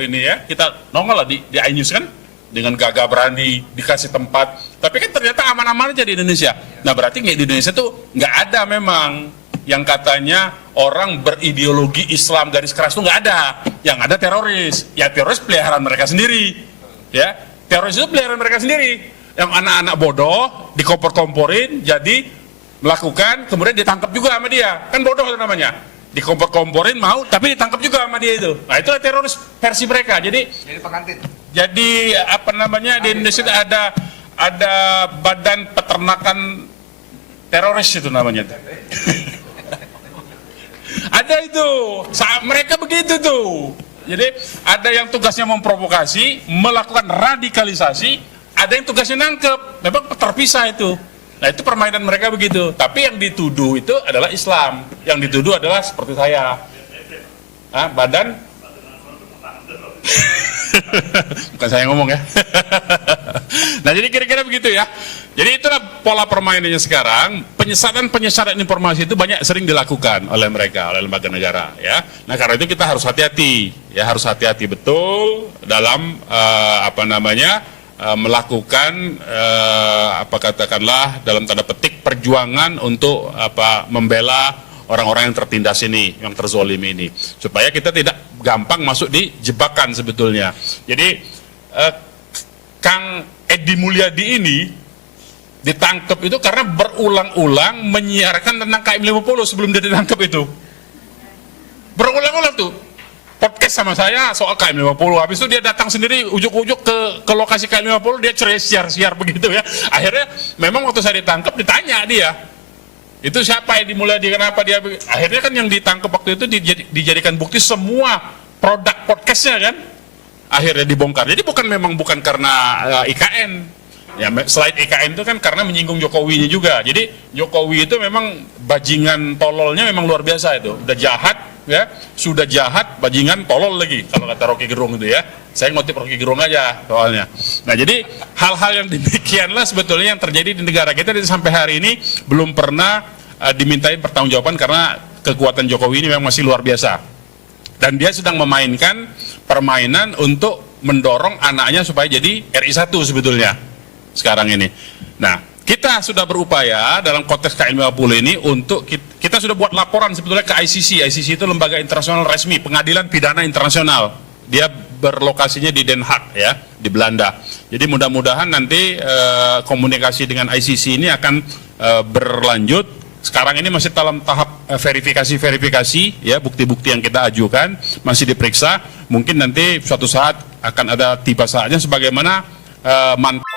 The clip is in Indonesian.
ini ya, kita nongol lah di iNews kan, dengan gagah berani, dikasih tempat, tapi kan ternyata aman-aman aja di Indonesia. Nah berarti di Indonesia tuh nggak ada memang yang katanya orang berideologi Islam garis keras tuh nggak ada. Yang ada teroris, ya teroris peliharaan mereka sendiri, ya teroris itu peliharaan mereka sendiri. Yang anak-anak bodoh dikompor-komporin jadi melakukan, kemudian ditangkap juga sama dia, kan bodoh itu namanya. Dikompor-komporin mau, tapi ditangkap juga sama dia itu. Nah itulah teroris versi mereka. Jadi pengantin. Jadi apa namanya di Indonesia ada badan peternakan teroris itu namanya. Ada itu, mereka begitu tuh. Jadi ada yang tugasnya memprovokasi, melakukan radikalisasi, ada yang tugasnya nangkep. Memang terpisah itu. Nah itu permainan mereka begitu. Tapi yang dituduh itu adalah Islam. Yang dituduh adalah seperti saya. Badan bukan saya ngomong ya. Nah jadi kira-kira begitu ya. Jadi itulah pola permainannya sekarang. Penyesatan informasi itu banyak sering dilakukan oleh mereka, oleh lembaga negara ya. Nah karena itu kita harus hati-hati ya, harus hati-hati betul dalam melakukan katakanlah dalam tanda petik perjuangan untuk membela orang-orang yang tertindas ini, yang terzolimi ini, supaya kita tidak gampang masuk di jebakan sebetulnya. Jadi Kang Edi Mulyadi ini ditangkap itu karena berulang-ulang menyiarkan tentang KM 50 sebelum dia ditangkap itu. Berulang-ulang tuh podcast sama saya soal KM 50, habis itu dia datang sendiri ujuk-ujuk ke lokasi KM 50, dia siar begitu ya. Akhirnya memang waktu saya ditangkap ditanya dia, itu siapa yang dimulai, kenapa dia, akhirnya kan yang ditangkap waktu itu dijadikan bukti semua produk podcastnya kan, akhirnya dibongkar. Jadi bukan karena IKN ya, selain IKN itu kan karena menyinggung Jokowinya juga. Jadi Jokowi itu memang bajingan tololnya memang luar biasa itu, udah jahat ya, sudah jahat, bajingan tolol lagi kalau kata Rocky Gerung itu ya. Saya ngutip Rocky Gerung aja soalnya. Nah jadi hal-hal yang demikianlah sebetulnya yang terjadi di negara kita, dan sampai hari ini belum pernah dimintain pertanggungjawaban karena kekuatan Jokowi ini memang masih luar biasa. Dan dia sedang memainkan permainan untuk mendorong anaknya supaya jadi RI1 sebetulnya sekarang ini. Nah kita sudah berupaya dalam konteks KM 50 ini untuk kita sudah buat laporan sebetulnya ke ICC. ICC itu lembaga internasional resmi, pengadilan pidana internasional. Dia berlokasinya di Den Haag ya, di Belanda. Jadi mudah-mudahan nanti komunikasi dengan ICC ini akan berlanjut. Sekarang ini masih dalam tahap verifikasi ya, bukti-bukti yang kita ajukan masih diperiksa. Mungkin nanti suatu saat akan ada tiba saatnya sebagaimana mantan